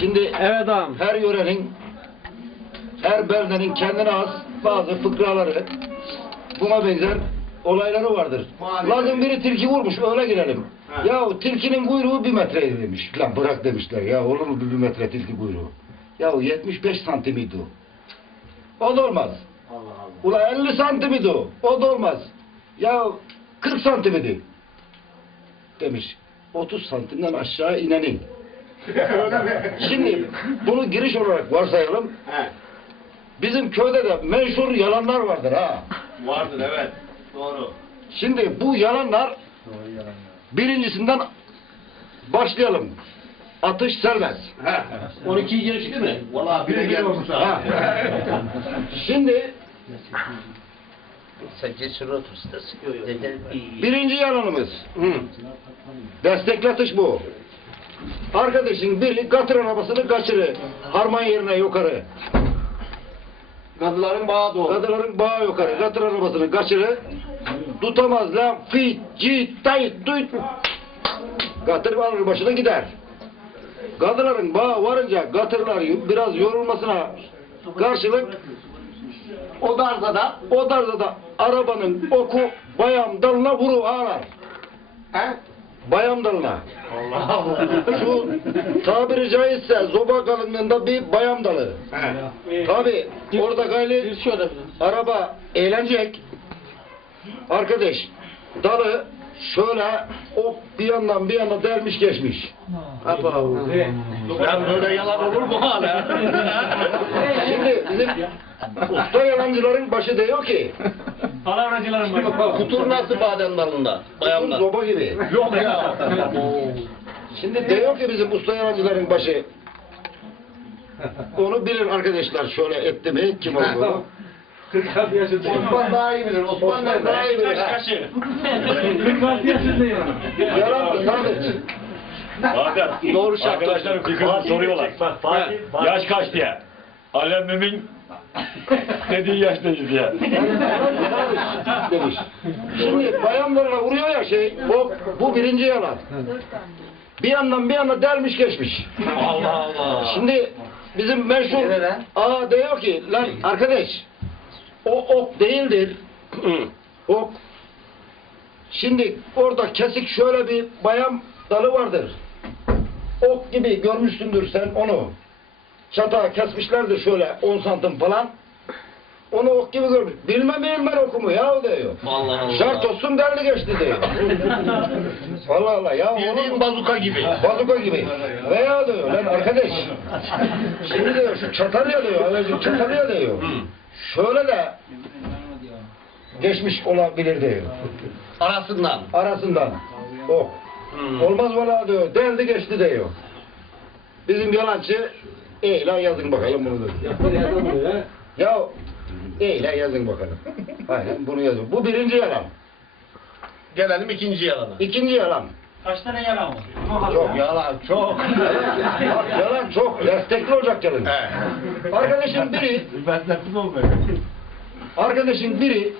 Şimdi Evet ağam. her yörenin, her beldenin kendine has bazı fıkraları, buna benzer olayları vardır. Lazım biri tilki vurmuş, öyle girelim. Ya tilkinin kuyruğu bir metreydi demiş. Lan bırak demişler. Ya olur mu bir, bir metre tilki kuyruğu? Ya 75 santimiydi o. O da olmaz. Ula 50 santimiydi o. O da olmaz. Ya 40 santimiydi. Demiş. 30 santimden aşağı inenin. Şimdi bunu giriş olarak varsayalım. He. Bizim köyde de meşhur yalanlar vardır ha. Vardır evet. Doğru. Şimdi bu yalanlar birincisinden başlayalım. Atış serbest. He. 12 geçti mi? Valla bire gelmiş. Şimdi birinci yalanımız. Destekli atış bu. Arkadaşın biri katır arabasını kaçırır. Harman yerine yukarı. Kadıların bağı doğru. Kadıların bağı yukarı. Katır arabasını kaçırır. Tutamaz lan. Fit, cit, tayt, duyt. Katır alır başına gider. Kadıların bağı varınca katırlar biraz yorulmasına karşılık O darzada. o tarzda arabanın oku bayam dalına vuru ağlar. He? Bayam dalına. Allah Allah. Şu tabiri caizse zoba kalınlığında bir bayam dalı. Tabi orada gayri araba eğlenecek. Arkadaş dalı şöyle o bir yandan bir yana delmiş geçmiş. Ben böyle yalan olur mu hala? Şimdi bizim usta yalancıların başı diyor ki Palavracıların Kutur nasıl badem dalında? Bayanlar. zoba gibi. Yok ya. Şimdi diyor ki bizim usta yalancıların başı onu bilir arkadaşlar şöyle etti mi kim olduğunu. Osman daha iyi bilir. Osman Osman daha iyi bilir. ha. 46 yaşındayım. Yalan Samet? Bazen Doğru şart. arkadaşlarım bir kızı soruyorlar. Yaş kaç diye. Alemmimin dediği yaştayız diye. demiş. Şimdi bayanlarına vuruyor ya şey, bu, bu birinci yalan. Bir yandan bir yana delmiş geçmiş. Allah Allah. Şimdi bizim meşhur aa diyor ki lan arkadaş o ok değildir. ok. Şimdi orada kesik şöyle bir bayan dalı vardır. Ok gibi görmüşsündür sen onu. Çatağa kesmişlerdir şöyle 10 santim falan. Onu ok gibi görmüş. Bilmem bilmem okumu ya diyor. Allah Allah. Şart olsun derli geçti diyor. Allah Allah ya Bildiğin bazuka gibi. bazuka gibi. Veya diyor lan arkadaş. Şimdi diyor şu çatalya diyor. çatalya diyor. Şöyle de geçmiş olabilir diyor. Arasından. Arasından. O. Olmaz valla diyor. Deldi geçti diyor. Bizim yalancı ey lan yazın bakalım bunu diyor. Ya ey lan yazın bakalım. Aynen bunu yazın. Bu birinci yalan. Gelelim ikinci yalana. İkinci yalan. Kaç tane yalan var? Çok Yalan çok. Bak yalan çok destekli olacak yalan. Arkadaşın biri, arkadaşın biri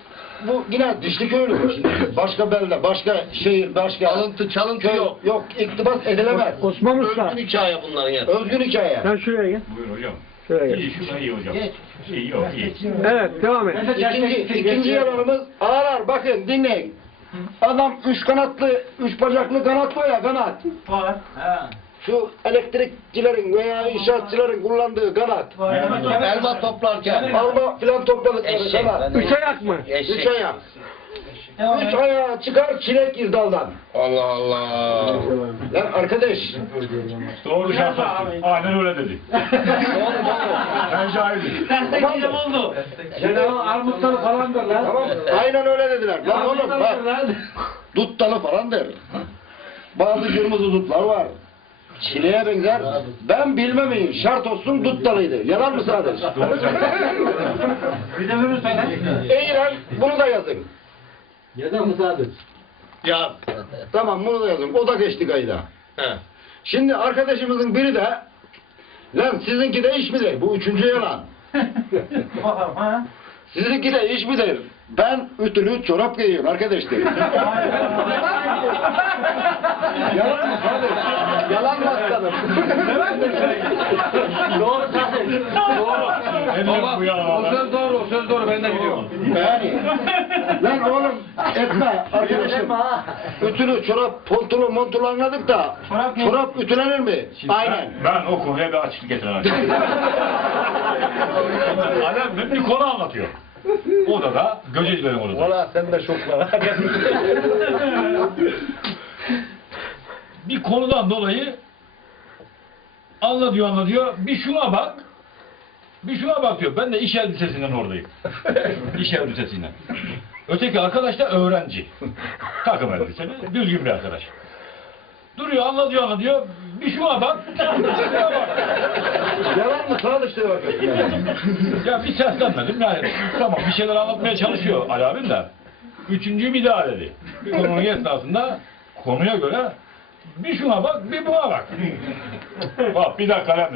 bu yine dişli köylü. Şimdi başka belde, başka şehir, başka Alıntı çalıntı köy yok. yok iktibas edilemez. Osman Usta. Özgün hikaye bunların ya. Özgün hikaye. Sen şuraya gel. Buyur hocam. Şuraya gel. İyi şu iyi hocam. İyi yok iyi. Evet devam et. İkinci, ikinci yalanımız ağlar bakın dinleyin. Adam üç kanatlı, üç bacaklı kanat var ya kanat. Şu elektrikçilerin veya inşaatçıların kullandığı kanat. Elma toplarken. Alma filan topladıkları Eşek. kanat. Üç ayak mı? Üç Eşek. Ayak. Üç ayağı çıkar çilek gir daldan. Allah Allah. Lan arkadaş. Doğru olsun. Aynen öyle dedi. Ben şahidim. Mı? oldu. Sen o armut dalı falandır lan. Tamam. Aynen öyle dediler. Lan oğlum bak. Dut dalı falan der. Bazı kırmızı dutlar var. Çileğe benzer. Ben bilmemeyin. Şart olsun dut dalıydı. Yalan mı sadece? Bir de bunu söyle. İyi lan bunu da yazın. Ya. Tamam bunu da yazın. O da geçti kayda. He. Şimdi arkadaşımızın biri de lan sizinki de iş midir? Bu üçüncü yalan. Sizinki de iş midir? Ben ütülü çorap giyiyorum arkadaş diyor. Yalan mı kardeş? Yalan mı aslanım? Doğru diyor bu ya? O söz doğru, o söz doğru. Ben de biliyorum. Yani. Lan oğlum etme arkadaşım. Ütülü çorap, pontulu, montulu anladık da Çorap çorap ütülenir mi? Aynen. Ben, ben o konuya bir açıklık getiren Alem bir konu anlatıyor. Odada, Göcecilerin odada. Valla sen de şokla. bir konudan dolayı anlatıyor anlatıyor. Bir şuna bak. Bir şuna bak diyor. Ben de iş elbisesinden oradayım. iş elbisesinden. Öteki arkadaş da öğrenci. Takım elbiseli. Düzgün bir arkadaş. Duruyor anlatıyor anlatıyor. Bir bak. Şuna bak. Yalan mı? Sağ işte bak. Ya bir seslenmedim yani. Tamam bir şeyler anlatmaya çalışıyor Ali abim de. Üçüncü bir daha dedi. Konunun esnasında konuya göre bir şuna bak bir buna bak. Bak bir dakika lan.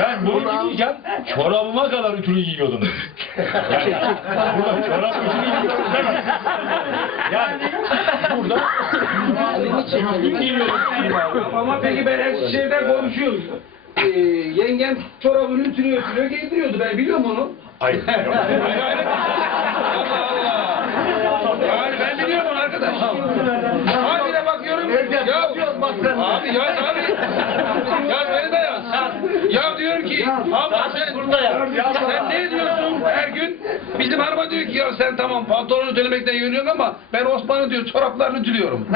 Ben bunu giyeceğim çorabıma kadar ütülü giyiyordum. Yani burada çorap ütülü giyiyordum demem. Yani burada ütülü giyiyordum. Ama peki ben her şeyden konuşuyorum. Ee, yengem çorabını ütülüyor, ütülüyor, giydiriyordu. Ben biliyorum onu. Hayır. yok. Yani ben biliyorum onu arkadaş. Abi de bakıyorum. Ya, abi yaz abi. Yaz beni de yaz. Ya diyorum ki abla sen burada ya. Sen ne diyorsun her gün? Bizim araba diyor ki ya sen tamam pantolonu ütülemekten yönüyorsun ama ben Osman'ın diyor çoraplarını ütülüyorum.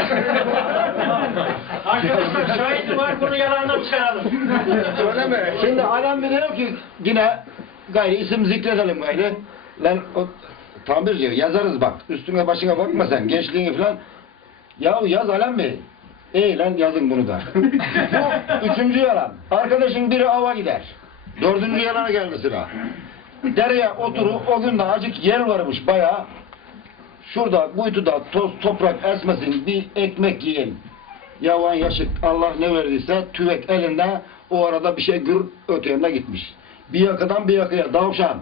Arkadaşlar şahit var bunu yalandan çıkaralım. Öyle mi? Şimdi adam bir diyor ki yine gayri isim zikredelim gayri. Lan o tabir diyor yazarız bak. Üstüne başına bakma sen. Gençliğini falan. Yahu yaz alem mi? İyi lan yazın bunu da. Bu üçüncü yalan. Arkadaşın biri ava gider. Dördüncü yalana geldi sıra. Dereye oturup o gün de acık yer varmış bayağı. Şurada kuytuda toz toprak esmesin bir ekmek yiyin. Yavan yaşık Allah ne verdiyse tüvek elinde o arada bir şey gür öte yanına gitmiş. Bir yakadan bir yakaya davşan.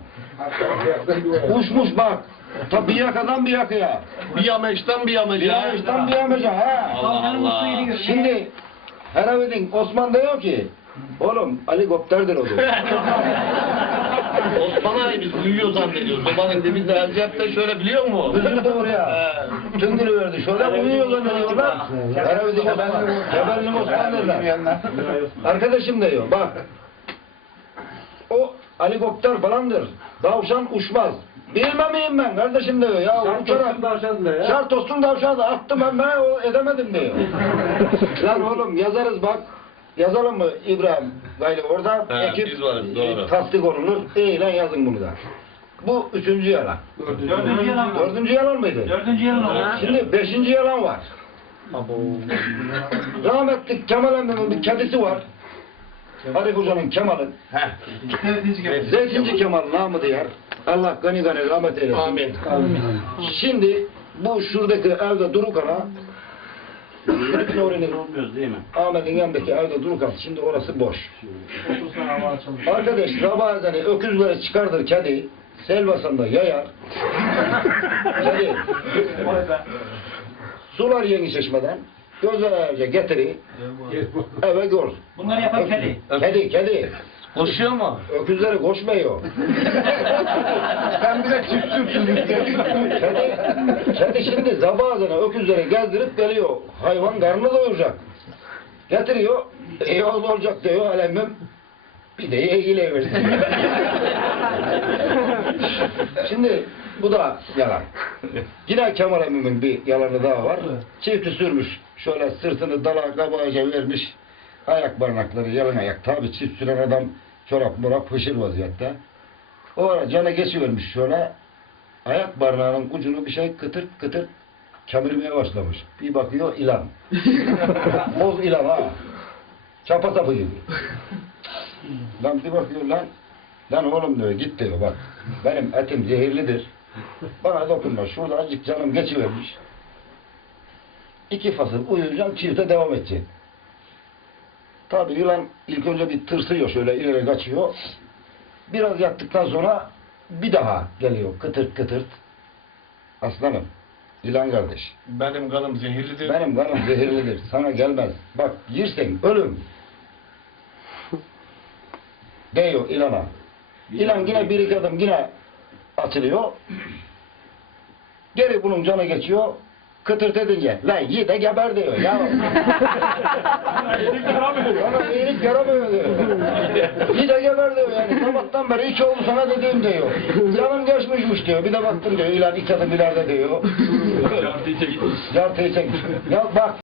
Uçmuş bak. Ta bir yakadan bir yakaya. Bir yameçten bir Bir yameca. yamaçtan bir yamaca ha. Allah Allah. Şimdi Heravedin Osman diyor ki oğlum helikopterdir o diyor. Osman abi biz uyuyor zannediyoruz. Sobanın dibinde Erciyes'te şöyle biliyor musun? Bizim de oraya. Tüngülü verdi. Şöyle uyuyor zannediyorlar. Heravedin Osman. Geberlim Osman derler. Arkadaşım diyor bak. O helikopter falandır. Davşan uçmaz. Bilmem miyim ben kardeşim diyor ya. Uçarak. Şart olsun da attım ben ben o edemedim diyor. Lan oğlum yazarız bak. Yazalım mı İbrahim? Gayrı orada He, ekip biz varız, doğru. tasdik olunur. İyi lan yazın bunu da. Bu üçüncü yalan. Dördüncü yalan. Dördüncü yalan mıydı? Dördüncü yalan oldu. Şimdi beşinci yalan var. Rahmetli Kemal emmimin bir kedisi var. Arif Hoca'nın Kemal'in. Zeytinci Kemal namı diğer. Allah gani gani rahmet eylesin. Amin. Şimdi bu şuradaki evde Durukana Ahmet'in yanındaki evde Durukan. Şimdi orası boş. Arkadaş Ramazan'ı öküzleri çıkardır kedi. Selvasında yayar. kedi. Sular yeni çeşmeden. Güzelce getirir. Eve gör. Bunları yapan kedi. Kedi, kedi. Koşuyor mu? Öküzleri koşmuyor. Sen bir de çift sürtün Kedi, kedi şimdi zabazına öküzleri gezdirip geliyor. Hayvan karnını doyuracak. Getiriyor. İyi olacak diyor alemim. Bir de ilgiyle versin. şimdi bu da yalan. Yine Kemal Emin'in bir yalanı daha var. Çifti sürmüş. Şöyle sırtını dala kabağa vermiş. Ayak barnakları yalın ayak. Tabi çift süren adam çorap morap hışır vaziyette. O ara canı geçivermiş şöyle. Ayak barnağının ucunu bir şey kıtır kıtır kemirmeye başlamış. Bir bakıyor ilan. Boz ilan ha. Çapa sapı gibi. Lan bir bakıyor lan. Lan oğlum diyor git diyor bak. Benim etim zehirlidir. Bana dokunma. Şurada azıcık canım geçivermiş. İki fasıl uyuyacağım çifte devam edecek. Tabi yılan ilk önce bir tırsıyor şöyle ileri kaçıyor. Biraz yattıktan sonra bir daha geliyor kıtırt kıtırt. Aslanım, yılan kardeş. Benim kanım zehirlidir. Benim kanım zehirlidir. Sana gelmez. Bak yersen ölüm. Değiyor ilana. İlan yine bir iki adım yine atılıyor. Geri bunun canı geçiyor. Kıtırt edince lan yi de geber diyor. Ya bana iyilik yaramıyor diyor. yi de geber diyor yani. Sabahtan beri hiç oldu sana dediğim diyor. Canım geçmişmiş diyor. Bir de baktım diyor. İlan iki adım ileride diyor. Çarptıysa gitmiş. Cartayı çek. Ya bak